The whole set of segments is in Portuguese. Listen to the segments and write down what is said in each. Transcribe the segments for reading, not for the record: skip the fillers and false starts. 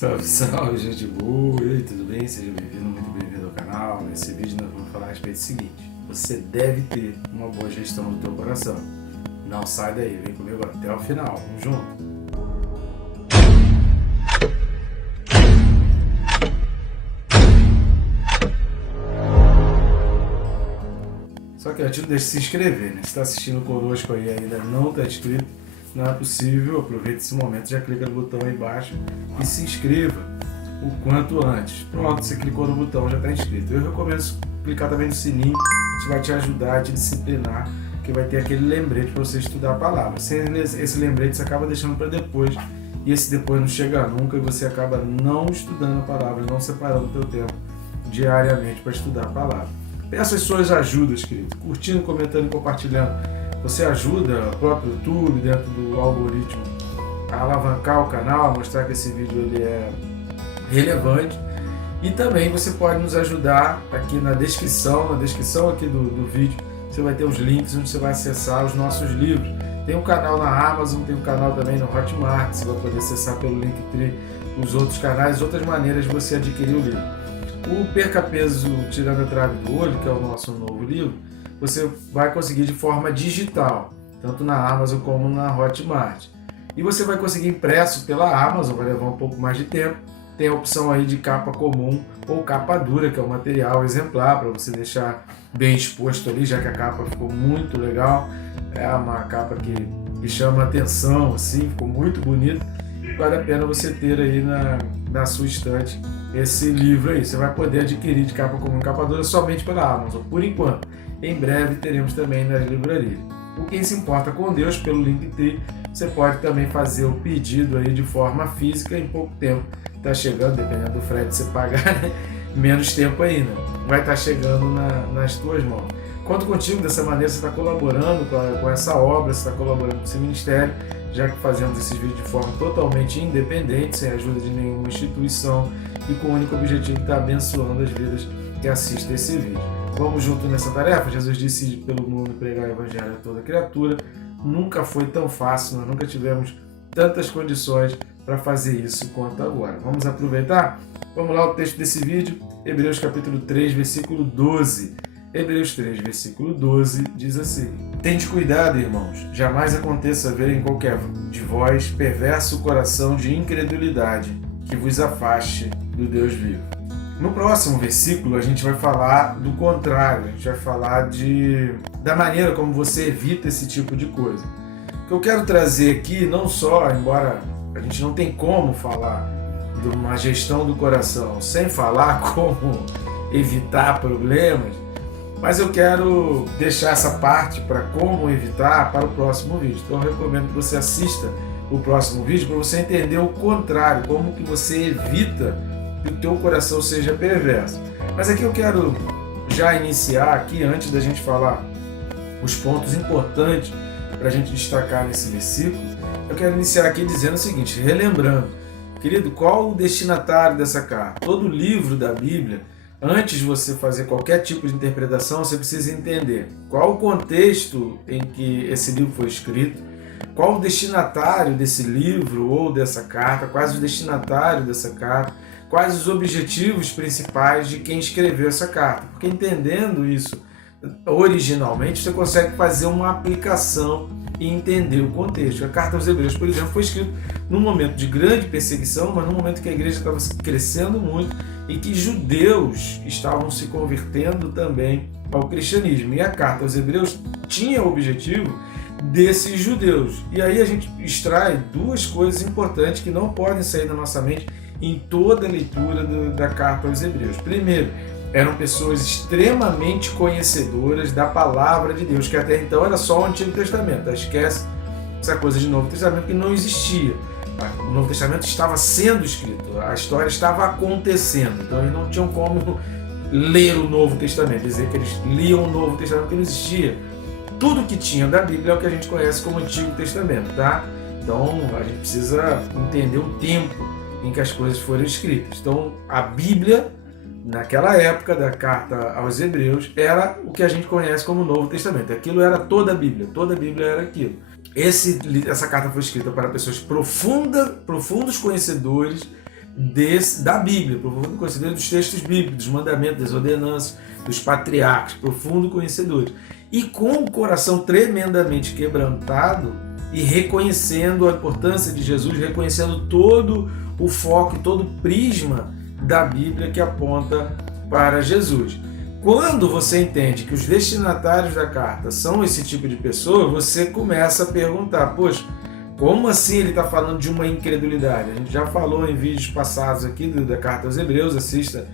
Salve, salve, gente boa! E aí, tudo bem? Seja bem-vindo, muito bem-vindo ao canal. Nesse vídeo nós vamos falar a respeito do seguinte: você deve ter uma boa gestão do teu coração. Não sai daí, vem comigo até o final. Vamos junto! Só que antes, deixa de se inscrever, né? Se está assistindo conosco aí e ainda não está inscrito, não é possível, aproveite esse momento, já clica no botão aí embaixo e se inscreva o quanto antes. Pronto, você clicou no botão, já está inscrito. Eu recomendo clicar também no sininho, isso vai te ajudar a te disciplinar, que vai ter aquele lembrete para você estudar a palavra. Sem esse lembrete você acaba deixando para depois, e esse depois não chega nunca e você acaba não estudando a palavra, não separando o teu tempo diariamente para estudar a palavra. Peço as suas ajudas, querido, curtindo, comentando e compartilhando. Você ajuda o próprio YouTube, dentro do algoritmo, a alavancar o canal, a mostrar que esse vídeo ele é relevante. E também você pode nos ajudar aqui na descrição aqui do vídeo, você vai ter os links onde você vai acessar os nossos livros. Tem um canal na Amazon, tem um canal também no Hotmart, você vai poder acessar pelo Linktree os outros canais, outras maneiras de você adquirir o livro. O Perca Peso Tirando a Trave do Olho, que é o nosso novo livro, você vai conseguir de forma digital, tanto na Amazon como na Hotmart. E você vai conseguir impresso pela Amazon, vai levar um pouco mais de tempo. Tem a opção aí de capa comum ou capa dura, que é o material exemplar, para você deixar bem exposto ali, já que a capa ficou muito legal. É uma capa que chama atenção, assim, ficou muito bonito. Vale a pena você ter aí na sua estante esse livro aí. Você vai poder adquirir de capa comum e capa dura somente pela Amazon, por enquanto. Em breve teremos também nas livrarias. O Quem Se Importa com Deus, pelo Linktree, você pode também fazer o pedido aí de forma física em pouco tempo. Está chegando, dependendo do frete você pagar, né? Menos tempo ainda. Vai estar chegando nas tuas mãos. Conto contigo, dessa maneira você está colaborando com essa obra, você está colaborando com esse ministério, já que fazemos esses vídeos de forma totalmente independente, sem a ajuda de nenhuma instituição e com o único objetivo de estar abençoando as vidas que assistem esse vídeo. Vamos junto nessa tarefa? Jesus disse pelo mundo pregar o evangelho a toda criatura. Nunca foi tão fácil, nós nunca tivemos tantas condições para fazer isso quanto agora. Vamos aproveitar? Vamos lá, o texto desse vídeo, Hebreus capítulo 3, versículo 12. Hebreus 3, versículo 12, diz assim: Tende cuidado, irmãos, jamais aconteça haver em qualquer de vós perverso coração de incredulidade que vos afaste do Deus vivo. No próximo versículo a gente vai falar do contrário, a gente vai falar da maneira como você evita esse tipo de coisa. O que eu quero trazer aqui, não só, embora a gente não tem como falar de uma gestão do coração sem falar como evitar problemas, mas eu quero deixar essa parte para como evitar para o próximo vídeo. Então eu recomendo que você assista o próximo vídeo para você entender o contrário, como que você evita que o teu coração seja perverso. Mas aqui eu quero já iniciar aqui, antes da gente falar os pontos importantes para a gente destacar nesse versículo, eu quero iniciar aqui dizendo o seguinte, relembrando, querido, qual o destinatário dessa carta? Todo livro da Bíblia, antes de você fazer qualquer tipo de interpretação, você precisa entender qual o contexto em que esse livro foi escrito, qual o destinatário desse livro ou dessa carta, quais o destinatário dessa carta, quais os objetivos principais de quem escreveu essa carta. Porque entendendo isso originalmente, você consegue fazer uma aplicação e entender o contexto. A carta aos Hebreus, por exemplo, foi escrita num momento de grande perseguição, mas num momento que a igreja estava crescendo muito e que judeus estavam se convertendo também ao cristianismo. E a carta aos Hebreus tinha o objetivo desses judeus. E aí a gente extrai duas coisas importantes que não podem sair da nossa mente em toda a leitura da carta aos Hebreus. Primeiro, eram pessoas extremamente conhecedoras da palavra de Deus, que até então era só o Antigo Testamento. Esquece essa coisa de Novo Testamento que não existia. O Novo Testamento estava sendo escrito, a história estava acontecendo, então eles não tinham como ler o Novo Testamento, dizer que eles liam o Novo Testamento, que não existia. Tudo que tinha da Bíblia é o que a gente conhece como Antigo Testamento, tá? Então a gente precisa entender o tempo em que as coisas foram escritas. Então a Bíblia, naquela época da carta aos Hebreus, era o que a gente conhece como Novo Testamento. Aquilo era toda a Bíblia era aquilo. Essa carta foi escrita para pessoas profundos conhecedores da Bíblia, profundo conhecedores dos textos bíblicos, dos mandamentos, das ordenanças, dos patriarcas, profundo conhecedores. E com o coração tremendamente quebrantado e reconhecendo a importância de Jesus, reconhecendo todo o foco, todo o prisma da Bíblia que aponta para Jesus. Quando você entende que os destinatários da carta são esse tipo de pessoa, você começa a perguntar, poxa, como assim ele está falando de uma incredulidade? A gente já falou em vídeos passados aqui da carta aos Hebreus, assista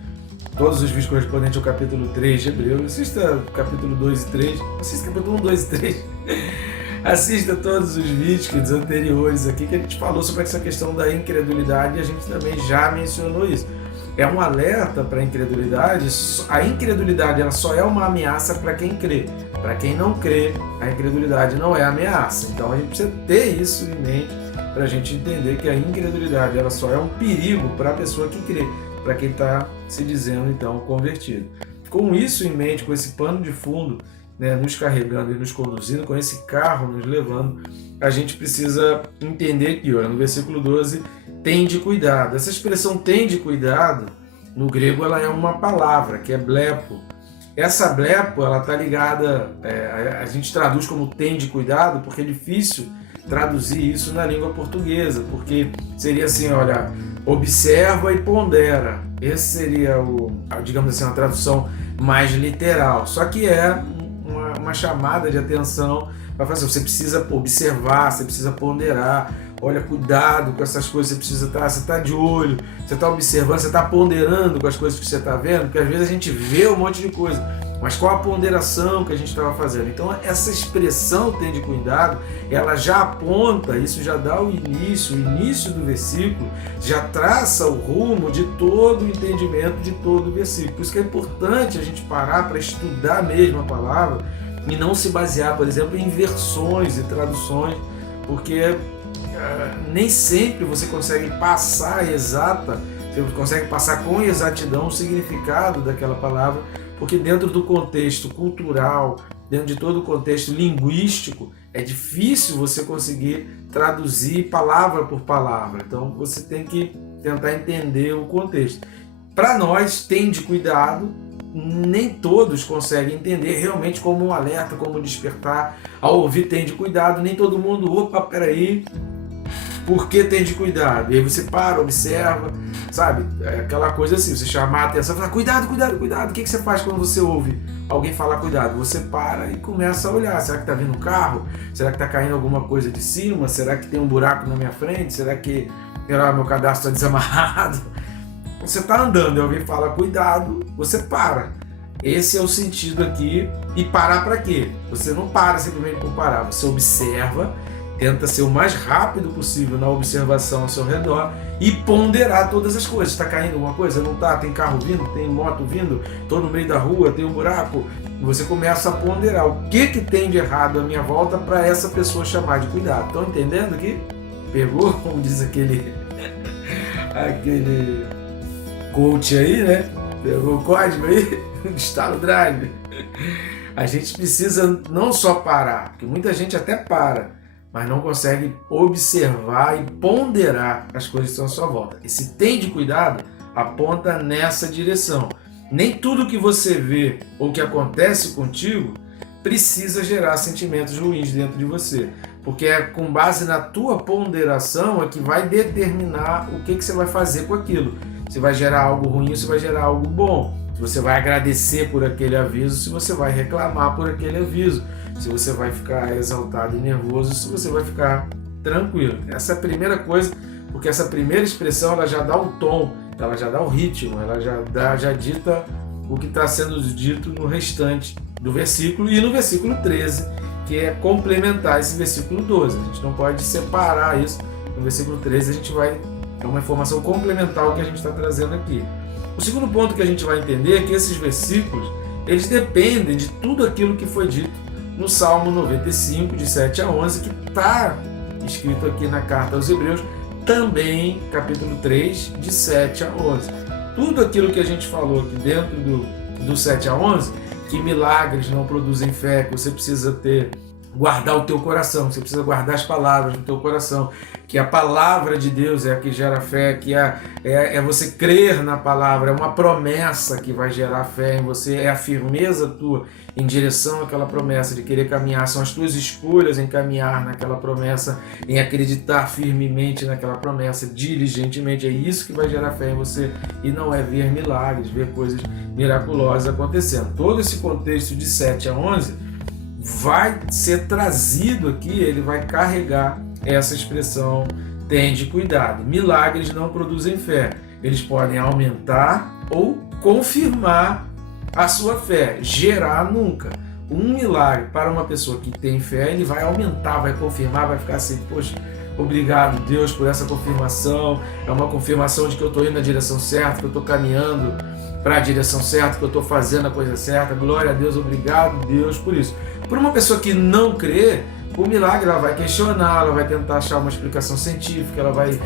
todos os vídeos correspondentes ao capítulo 3 de Hebreus, assista o capítulo 2 e 3, assista o capítulo 1, 2 e 3, assista todos os vídeos anteriores aqui que a gente falou sobre essa questão da incredulidade e a gente também já mencionou isso. É um alerta para a incredulidade. A incredulidade ela só é uma ameaça para quem crê. Para quem não crê, a incredulidade não é ameaça. Então a gente precisa ter isso em mente para a gente entender que a incredulidade ela só é um perigo para a pessoa que crê, para quem está se dizendo então convertido. Com isso em mente, com esse pano de fundo, né, nos carregando e nos conduzindo, com esse carro nos levando, a gente precisa entender que, olha, no versículo 12, tende cuidado. Essa expressão tende cuidado, no grego ela é uma palavra, que é blepo. Essa blepo, ela está ligada, a gente traduz como tende cuidado, porque é difícil traduzir isso na língua portuguesa, porque seria assim, olha, observa e pondera. Esse seria, digamos assim, uma tradução mais literal. Só que é uma chamada de atenção para fazer. Você precisa observar, você precisa ponderar. Olha, cuidado com essas coisas, você precisa estar, você está de olho, você está observando, você está ponderando com as coisas que você está vendo, porque às vezes a gente vê um monte de coisa, mas qual a ponderação que a gente estava fazendo? Então essa expressão tende cuidado, ela já aponta, isso já dá o início do versículo, já traça o rumo de todo o entendimento de todo o versículo. Por isso que é importante a gente parar para estudar mesmo a palavra e não se basear, por exemplo, em versões e traduções, porque nem sempre você consegue passar você consegue passar com exatidão o significado daquela palavra, porque dentro do contexto cultural, dentro de todo o contexto linguístico, é difícil você conseguir traduzir palavra por palavra. Então você tem que tentar entender o contexto. Para nós, tende cuidado, nem todos conseguem entender realmente como um alerta, como despertar. Ao ouvir tende cuidado, nem todo mundo, opa, peraí, por que tende cuidado? E aí você para, observa, sabe? É aquela coisa assim, você chamar a atenção, fala, cuidado, cuidado, cuidado. O que você faz quando você ouve alguém falar cuidado? Você para e começa a olhar. Será que está vindo um carro? Será que está caindo alguma coisa de cima? Será que tem um buraco na minha frente? Será que meu cadastro está desamarrado? Você está andando e alguém fala cuidado, você para. Esse é o sentido aqui. E parar para quê? Você não para simplesmente por parar, você observa, tenta ser o mais rápido possível na observação ao seu redor e ponderar todas as coisas. Está caindo alguma coisa? Não está? Tem carro vindo? Tem moto vindo? Estou no meio da rua? Tem um buraco? Você começa a ponderar o que tem de errado à minha volta para essa pessoa chamar de cuidado. Estão entendendo aqui? Pegou? Como diz aquele coach aí, né? Pegou o código aí? Está no drive. A gente precisa não só parar, porque muita gente até para, mas não consegue observar e ponderar as coisas que estão à sua volta. Esse tende cuidado aponta nessa direção. Nem tudo que você vê ou que acontece contigo precisa gerar sentimentos ruins dentro de você, porque é com base na tua ponderação é que vai determinar o que você vai fazer com aquilo. Se vai gerar algo ruim ou se vai gerar algo bom. Se você vai agradecer por aquele aviso, se você vai reclamar por aquele aviso. Se você vai ficar exaltado e nervoso, se você vai ficar tranquilo. Essa é a primeira coisa, porque essa primeira expressão ela já dá o tom, ela já dá o ritmo, ela já dita o que está sendo dito no restante do versículo e no versículo 13, que é complementar esse versículo 12. A gente não pode separar isso. No versículo 13 é uma informação complementar ao que a gente está trazendo aqui. O segundo ponto que a gente vai entender é que esses versículos eles dependem de tudo aquilo que foi dito no Salmo 95, de 7 a 11, que está escrito aqui na carta aos Hebreus, também capítulo 3, de 7 a 11. Tudo aquilo que a gente falou aqui dentro do 7 a 11, que milagres não produzem fé, que você precisa ter guardar o teu coração, você precisa guardar as palavras no teu coração, que a palavra de Deus é a que gera fé, que é você crer na palavra, é uma promessa que vai gerar fé em você, é a firmeza tua em direção àquela promessa, de querer caminhar, são as tuas escolhas em caminhar naquela promessa, em acreditar firmemente naquela promessa, diligentemente, é isso que vai gerar fé em você, e não é ver milagres, ver coisas miraculosas acontecendo. Todo esse contexto de 7 a 11 vai ser trazido aqui, ele vai carregar essa expressão, tende cuidado. Milagres não produzem fé, eles podem aumentar ou confirmar a sua fé, gerar nunca. Um milagre para uma pessoa que tem fé, ele vai aumentar, vai confirmar, vai ficar assim, poxa, obrigado Deus por essa confirmação, é uma confirmação de que eu estou indo na direção certa, que eu estou caminhando para a direção certa, que eu estou fazendo a coisa certa, glória a Deus, obrigado Deus por isso. Por uma pessoa que não crê, o milagre ela vai questionar, ela vai tentar achar uma explicação científica, ela vai...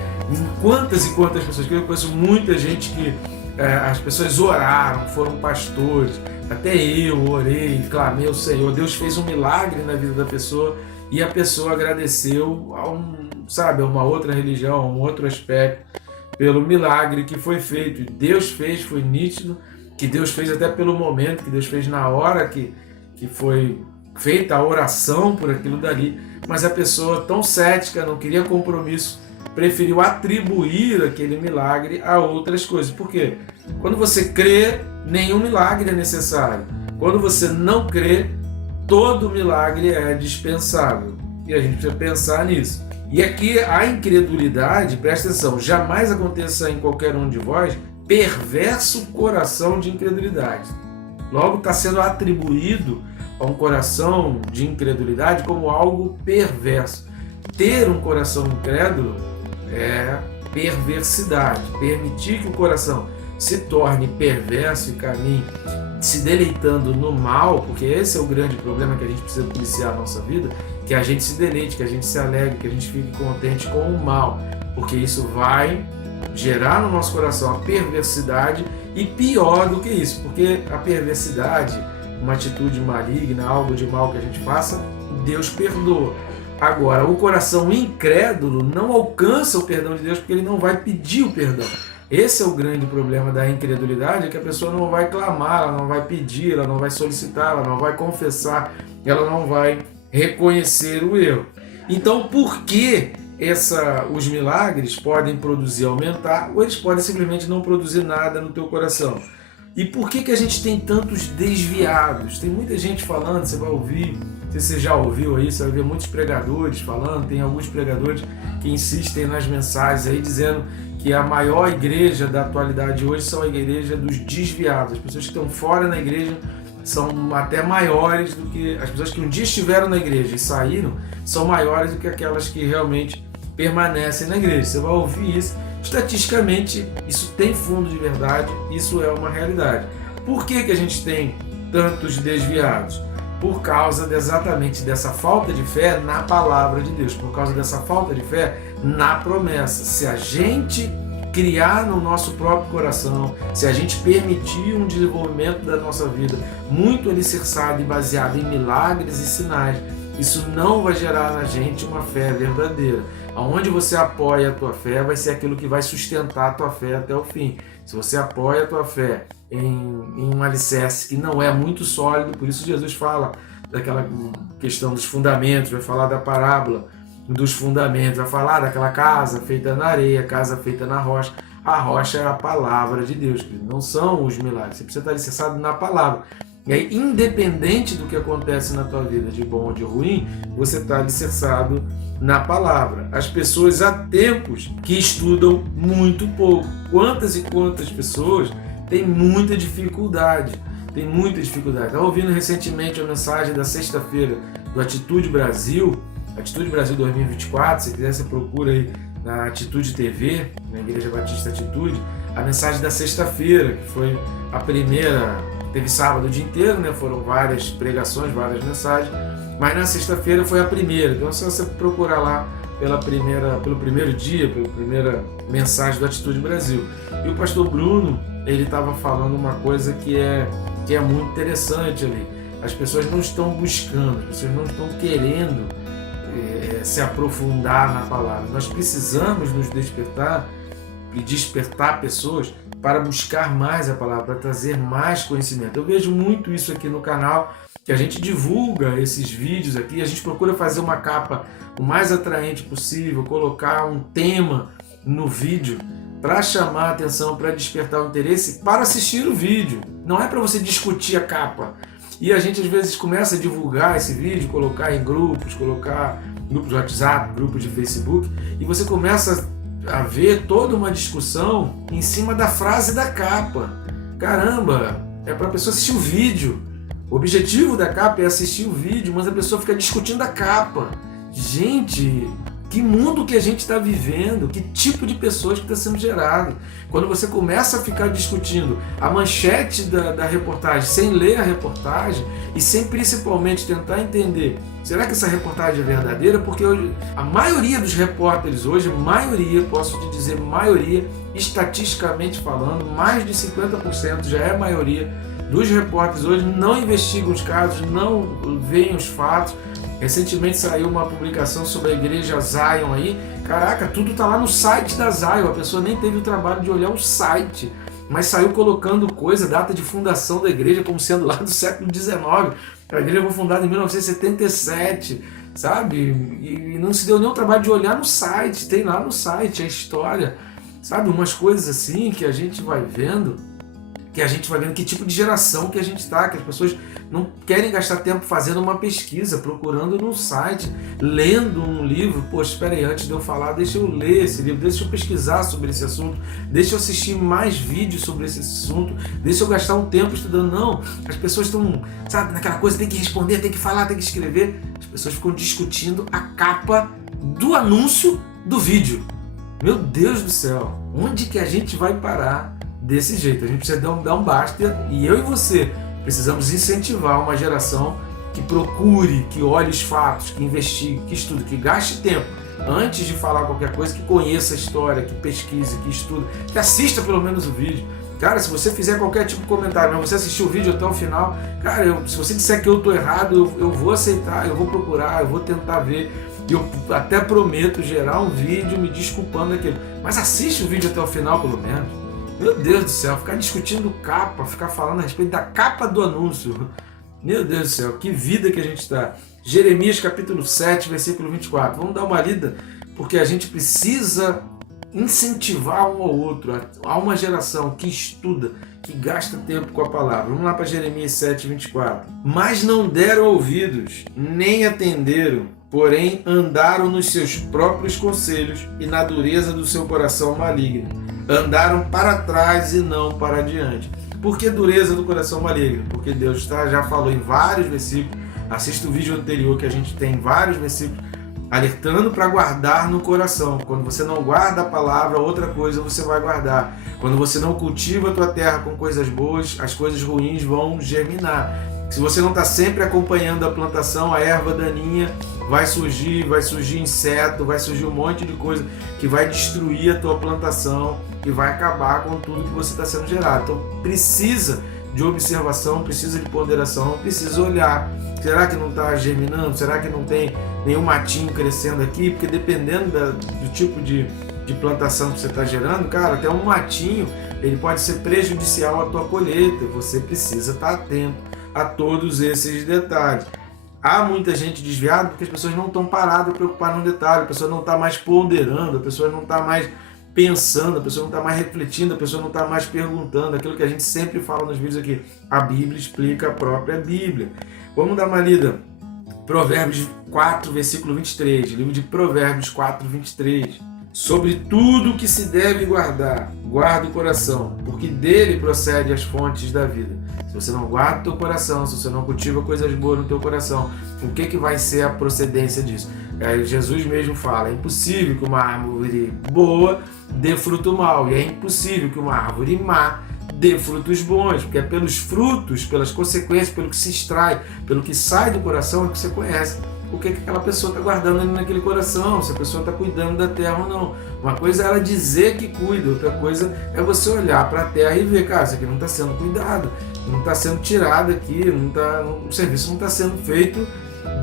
Quantas e quantas pessoas, que eu conheço muita gente que as pessoas oraram, foram pastores, até eu orei, clamei ao Senhor, Deus fez um milagre na vida da pessoa e a pessoa agradeceu a uma outra religião, a um outro aspecto, pelo milagre que foi feito. Deus fez, foi nítido, que Deus fez até pelo momento, que Deus fez na hora que foi feita a oração por aquilo dali, mas a pessoa tão cética, não queria compromisso, preferiu atribuir aquele milagre a outras coisas. Por quê? Quando você crê, nenhum milagre é necessário. Quando você não crê, todo milagre é dispensável. E a gente precisa pensar nisso. E aqui a incredulidade, presta atenção, jamais aconteça em qualquer um de vós perverso coração de incredulidade. Logo está sendo atribuído a um coração de incredulidade como algo perverso. Ter um coração incrédulo é perversidade. Permitir que o coração se torne perverso e caminhe se deleitando no mal, porque esse é o grande problema que a gente precisa policiar a nossa vida, que a gente se deleite, que a gente se alegre, que a gente fique contente com o mal, porque isso vai gerar no nosso coração a perversidade, e pior do que isso, porque a perversidade, uma atitude maligna, algo de mal que a gente faça, Deus perdoa. Agora, o coração incrédulo não alcança o perdão de Deus porque ele não vai pedir o perdão. Esse é o grande problema da incredulidade, é que a pessoa não vai clamar, ela não vai pedir, ela não vai solicitar, ela não vai confessar, ela não vai reconhecer o erro. Então, por que os milagres podem produzir, aumentar, ou eles podem simplesmente não produzir nada no teu coração? E por que a gente tem tantos desviados? Tem muita gente falando, você vai ouvir, não sei se você já ouviu aí, você vai ver muitos pregadores falando, tem alguns pregadores que insistem nas mensagens aí dizendo que a maior igreja da atualidade hoje são a igreja dos desviados. As pessoas que estão fora da igreja são até maiores do que... As pessoas que um dia estiveram na igreja e saíram são maiores do que aquelas que realmente permanecem na igreja. Você vai ouvir isso. Estatisticamente, isso tem fundo de verdade, isso é uma realidade. Por que a gente tem tantos desviados? Por causa exatamente dessa falta de fé na palavra de Deus, por causa dessa falta de fé na promessa. Se a gente criar no nosso próprio coração, se a gente permitir um desenvolvimento da nossa vida muito alicerçado e baseado em milagres e sinais, isso não vai gerar na gente uma fé verdadeira. Aonde você apoia a tua fé vai ser aquilo que vai sustentar a tua fé até o fim. Se você apoia a tua fé em um alicerce que não é muito sólido, por isso Jesus fala daquela questão dos fundamentos, vai falar da parábola dos fundamentos, vai falar daquela casa feita na areia, casa feita na rocha. A rocha é a palavra de Deus, não são os milagres. Você precisa estar alicerçado na palavra. E aí, independente do que acontece na tua vida, de bom ou de ruim, você está alicerçado na palavra. As pessoas há tempos que estudam muito pouco. Quantas e quantas pessoas têm muita dificuldade? Tem muita dificuldade. Estava ouvindo recentemente a mensagem da sexta-feira do Atitude Brasil, Atitude Brasil 2024, se quiser você procura aí na Atitude TV, na Igreja Batista Atitude, a mensagem da sexta-feira, que foi a primeira, teve sábado o dia inteiro, né? Foram várias pregações, várias mensagens, mas na sexta-feira foi a primeira. Então, se você procurar lá pelo primeiro dia, pela primeira mensagem do Atitude Brasil. E o pastor Bruno, ele estava falando uma coisa que é muito interessante ali. as pessoas não estão buscando, as pessoas não estão querendo se aprofundar na palavra. Nós precisamos nos despertar e despertar pessoas para buscar mais a palavra, para trazer mais conhecimento. Eu vejo muito isso aqui no canal, que a gente divulga esses vídeos aqui, a gente procura fazer uma capa o mais atraente possível, colocar um tema no vídeo para chamar a atenção, para despertar o interesse, para assistir o vídeo. Não é para você discutir a capa. E a gente às vezes começa a divulgar esse vídeo, colocar em grupos, colocar grupos de WhatsApp, grupos de Facebook, e você começa a ver toda uma discussão em cima da frase da capa. Caramba, é para a pessoa assistir o vídeo. O objetivo da capa é assistir o vídeo, mas a pessoa fica discutindo a capa. Gente, que mundo que a gente está vivendo, que tipo de pessoas que está sendo gerado. Quando você começa a ficar discutindo a manchete da reportagem sem ler a reportagem e sem principalmente tentar entender, será que essa reportagem é verdadeira? Porque hoje, a maioria dos repórteres hoje, posso te dizer maioria, estatisticamente falando, mais de 50% já é a maioria dos repórteres hoje, não investigam os casos, não veem os fatos. Recentemente saiu uma publicação sobre a igreja Zion aí. Caraca, tudo tá lá no site da Zion. A pessoa nem teve o trabalho de olhar o site, mas saiu colocando coisa, data de fundação da igreja como sendo lá do século XIX. A igreja foi fundada em 1977, sabe? E não se deu nem o trabalho de olhar no site. Tem lá no site a história, sabe? Umas coisas assim que a gente vai vendo, que tipo de geração que a gente está, que as pessoas não querem gastar tempo fazendo uma pesquisa, procurando no site, lendo um livro. Poxa, espera aí, antes de eu falar, deixa eu ler esse livro, deixa eu pesquisar sobre esse assunto, deixa eu assistir mais vídeos sobre esse assunto, deixa eu gastar um tempo estudando. Não, as pessoas estão, sabe, naquela coisa, tem que responder, tem que falar, tem que escrever. As pessoas ficam discutindo a capa do anúncio do vídeo. Meu Deus do céu, onde que a gente vai parar desse jeito? A gente precisa dar um basta, e eu e você precisamos incentivar uma geração que procure, que olhe os fatos, que investigue, que estude, que gaste tempo antes de falar qualquer coisa, que conheça a história, que pesquise, que estude, que assista pelo menos o vídeo. Cara, se você fizer qualquer tipo de comentário, mas você assistiu o vídeo até o final, cara, se você disser que eu estou errado, eu vou aceitar, eu vou procurar, eu vou tentar ver. Eu até prometo gerar um vídeo me desculpando daquilo. Mas assiste o vídeo até o final pelo menos. Meu Deus do céu, ficar discutindo capa, ficar falando a respeito da capa do anúncio. Meu Deus do céu, que vida que a gente está. Jeremias capítulo 7, versículo 24. Vamos dar uma lida, porque a gente precisa incentivar um ao outro. Há uma geração que estuda, que gasta tempo com a palavra. Vamos lá para Jeremias 7, 24. Mas não deram ouvidos, nem atenderam, porém andaram nos seus próprios conselhos e na dureza do seu coração maligno. Andaram para trás e não para adiante. Por que dureza do coração maligno? Porque Deus já falou em vários versículos. Assista o vídeo anterior que a gente tem vários versículos alertando para guardar no coração. Quando você não guarda a palavra, outra coisa você vai guardar. Quando você não cultiva a tua terra com coisas boas, as coisas ruins vão germinar. Se você não está sempre acompanhando a plantação, a erva daninha vai surgir inseto, vai surgir um monte de coisa que vai destruir a tua plantação e vai acabar com tudo que você está sendo gerado. Então precisa de observação, precisa de ponderação, precisa olhar. Será que não está germinando? Será que não tem nenhum matinho crescendo aqui? Porque dependendo do tipo de plantação que você está gerando, cara, até um matinho ele pode ser prejudicial à tua colheita. Você precisa estar atento a todos esses detalhes. Há muita gente desviada porque as pessoas não estão paradas a preocupar no detalhe, a pessoa não está mais ponderando, a pessoa não está mais pensando, a pessoa não está mais refletindo, a pessoa não está mais perguntando, aquilo que a gente sempre fala nos vídeos aqui. A Bíblia explica a própria Bíblia. Vamos dar uma lida. Provérbios 4, versículo 23, livro de Provérbios 4, 23. Sobre tudo que se deve guardar, guarda o coração, porque dele procede as fontes da vida. Se você não guarda o teu coração, se você não cultiva coisas boas no teu coração, o que vai ser a procedência disso? Jesus mesmo fala, é impossível que uma árvore boa dê fruto mau, e é impossível que uma árvore má dê frutos bons, porque é pelos frutos, pelas consequências, pelo que se extrai, pelo que sai do coração é que você conhece o que aquela pessoa está guardando ali naquele coração, se a pessoa está cuidando da terra ou não. Uma coisa é ela dizer que cuida, outra coisa é você olhar para a terra e ver, cara, isso aqui não está sendo cuidado, não está sendo tirado aqui, o serviço não está sendo feito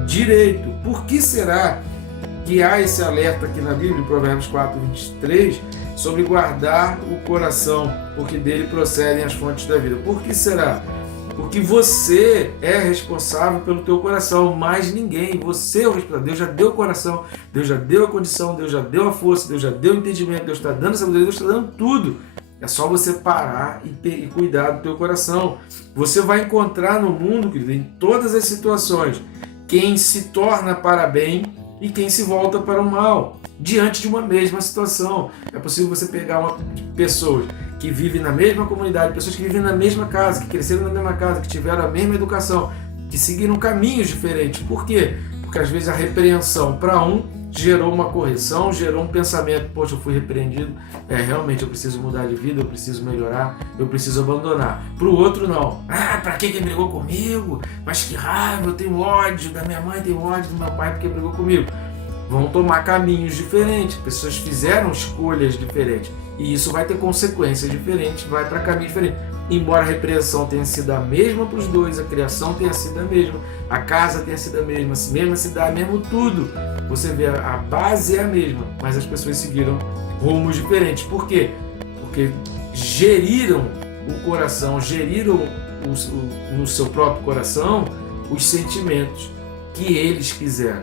direito. Por que será que há esse alerta aqui na Bíblia, em Provérbios 4, 23, sobre guardar o coração, porque dele procedem as fontes da vida? Por que será? Porque você é responsável pelo teu coração, mais ninguém. Você é o responsável. Deus já deu o coração, Deus já deu a condição, Deus já deu a força, Deus já deu o entendimento, Deus está dando a sabedoria, Deus está dando tudo. É só você parar e cuidar do teu coração. Você vai encontrar no mundo, querido, em todas as situações, quem se torna para bem e quem se volta para o mal, diante de uma mesma situação. É possível você pegar pessoas que vivem na mesma comunidade, pessoas que vivem na mesma casa, que cresceram na mesma casa, que tiveram a mesma educação, que seguiram caminhos diferentes. Por quê? Porque às vezes a repreensão para um gerou uma correção, gerou um pensamento, poxa, eu fui repreendido, realmente eu preciso mudar de vida, eu preciso melhorar, eu preciso abandonar. Para o outro não, para que brigou comigo? Mas que raiva, eu tenho ódio da minha mãe, tenho ódio do meu pai porque brigou comigo. Vão tomar caminhos diferentes, pessoas fizeram escolhas diferentes e isso vai ter consequências diferentes, vai para caminhos diferentes. Embora a repreensão tenha sido a mesma para os dois, a criação tenha sido a mesma, a casa tenha sido a mesma cidade, mesmo tudo. Você vê, a base é a mesma, mas as pessoas seguiram rumos diferentes. Por quê? Porque geriram o coração, geriram no seu próprio coração os sentimentos que eles quiseram.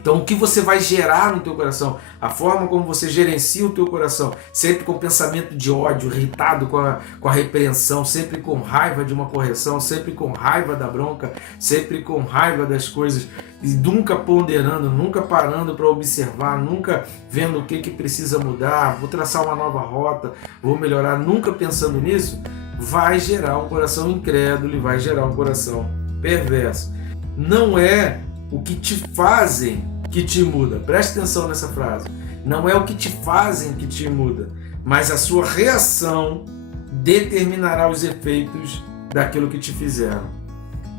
Então, o que você vai gerar no teu coração, a forma como você gerencia o teu coração, sempre com pensamento de ódio, irritado com a repreensão, sempre com raiva de uma correção, sempre com raiva da bronca, sempre com raiva das coisas, e nunca ponderando, nunca parando para observar, nunca vendo o que precisa mudar, vou traçar uma nova rota, vou melhorar, nunca pensando nisso, vai gerar um coração incrédulo e vai gerar um coração perverso. Não é o que te fazem que te muda. Preste atenção nessa frase. Não é o que te fazem que te muda, mas a sua reação determinará os efeitos daquilo que te fizeram.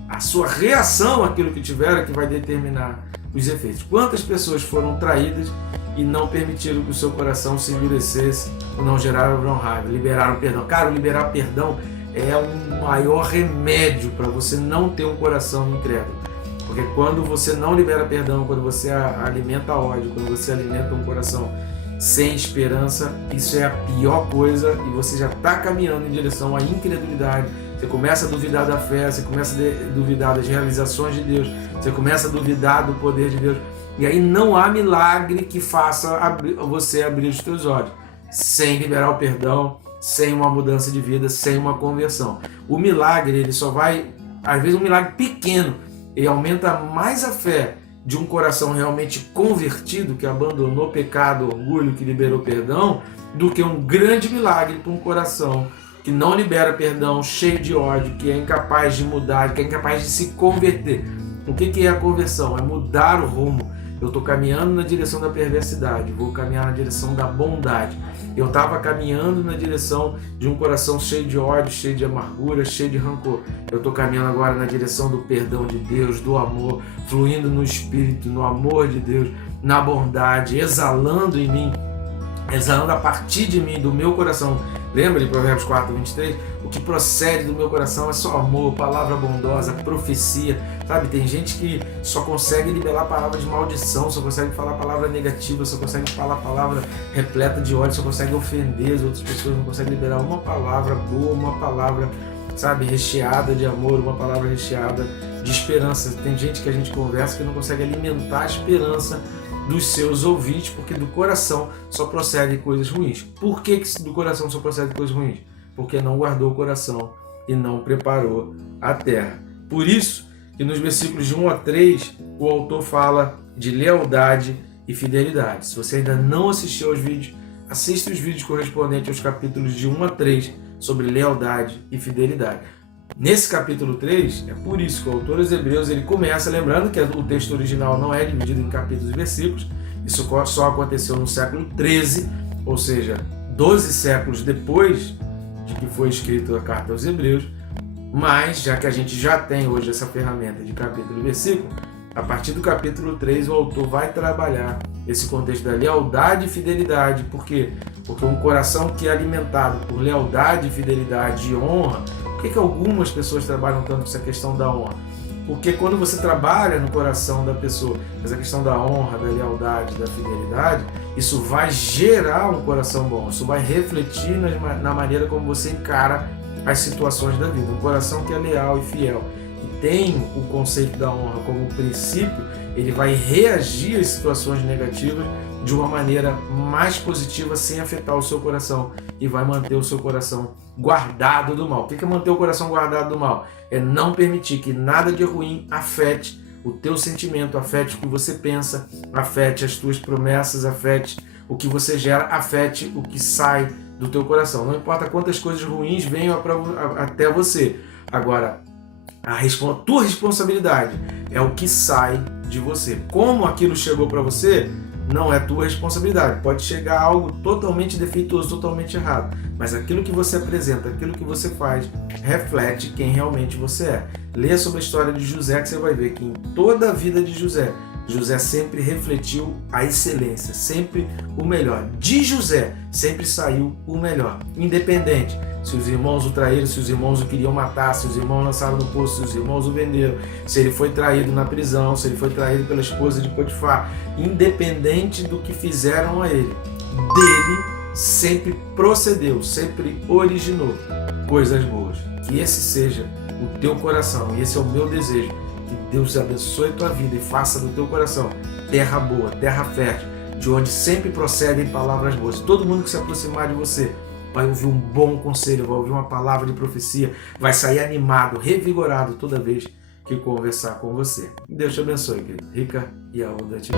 A sua reação àquilo que tiveram que vai determinar os efeitos. Quantas pessoas foram traídas e não permitiram que o seu coração se endurecesse ou não geraram raiva, liberaram perdão. Cara, liberar perdão é o maior remédio para você não ter um coração incrédulo. Porque quando você não libera perdão, quando você alimenta ódio, quando você alimenta um coração sem esperança, isso é a pior coisa e você já está caminhando em direção à incredulidade. Você começa a duvidar da fé, você começa a duvidar das realizações de Deus, você começa a duvidar do poder de Deus. E aí não há milagre que faça você abrir os teus olhos, sem liberar o perdão, sem uma mudança de vida, sem uma conversão. O milagre, ele só vai, às vezes um milagre pequeno, ele aumenta mais a fé de um coração realmente convertido, que abandonou pecado, orgulho, que liberou perdão, do que um grande milagre para um coração que não libera perdão, cheio de ódio, que é incapaz de mudar, que é incapaz de se converter. O que é a conversão? É mudar o rumo. Eu estou caminhando na direção da perversidade, vou caminhar na direção da bondade. Eu estava caminhando na direção de um coração cheio de ódio, cheio de amargura, cheio de rancor. Eu estou caminhando agora na direção do perdão de Deus, do amor, fluindo no Espírito, no amor de Deus, na bondade, exalando em mim, exalando a partir de mim, do meu coração. Lembra de Provérbios 4, 23? O que procede do meu coração é só amor, palavra bondosa, profecia. Sabe, tem gente que só consegue liberar palavra de maldição, só consegue falar palavra negativa, só consegue falar palavra repleta de ódio, só consegue ofender as outras pessoas, não consegue liberar uma palavra boa, uma palavra, sabe, recheada de amor, uma palavra recheada de esperança. Tem gente que a gente conversa que não consegue alimentar a esperança dos seus ouvintes, porque do coração só procedem coisas ruins. Por que do coração só procedem coisas ruins? Porque não guardou o coração e não preparou a terra. Por isso que nos versículos de 1 a 3, o autor fala de lealdade e fidelidade. Se você ainda não assistiu aos vídeos, assista os vídeos correspondentes aos capítulos de 1 a 3 sobre lealdade e fidelidade. Nesse capítulo 3, é por isso que o autor aos Hebreus ele começa, lembrando que o texto original não é dividido em capítulos e versículos, isso só aconteceu no século 13, ou seja, 12 séculos depois de que foi escrita a carta aos Hebreus, mas já que a gente já tem hoje essa ferramenta de capítulo e versículo, a partir do capítulo 3 o autor vai trabalhar esse contexto da lealdade e fidelidade. Por quê? Porque um coração que é alimentado por lealdade, fidelidade e honra. Por que algumas pessoas trabalham tanto com essa questão da honra? Porque quando você trabalha no coração da pessoa essa questão da honra, da lealdade, da fidelidade, isso vai gerar um coração bom, isso vai refletir na maneira como você encara as situações da vida. Um coração que é leal e fiel e tem o conceito da honra como princípio, ele vai reagir às situações negativas de uma maneira mais positiva, sem afetar o seu coração, e vai manter o seu coração guardado do mal. O que é manter o coração guardado do mal? É não permitir que nada de ruim afete o teu sentimento, afete o que você pensa, afete as tuas promessas, afete o que você gera, afete o que sai do teu coração. Não importa quantas coisas ruins venham até você. Agora, a tua responsabilidade é o que sai de você. Como aquilo chegou para você, não é tua responsabilidade. Pode chegar algo totalmente defeituoso, totalmente errado. Mas aquilo que você apresenta, aquilo que você faz, reflete quem realmente você é. Lê sobre a história de José que você vai ver que em toda a vida de José, José sempre refletiu a excelência, sempre o melhor. De José sempre saiu o melhor. Independente se os irmãos o traíram, se os irmãos o queriam matar, se os irmãos lançaram no poço, se os irmãos o venderam, se ele foi traído na prisão, se ele foi traído pela esposa de Potifar, independente do que fizeram a ele, dele sempre procedeu, sempre originou coisas boas. Que esse seja o teu coração, e esse é o meu desejo, que Deus abençoe a tua vida e faça do teu coração terra boa, terra fértil, de onde sempre procedem palavras boas. Todo mundo que se aproximar de você vai ouvir um bom conselho, vai ouvir uma palavra de profecia, vai sair animado, revigorado toda vez que conversar com você. Deus te abençoe, querido. Rica e abundante.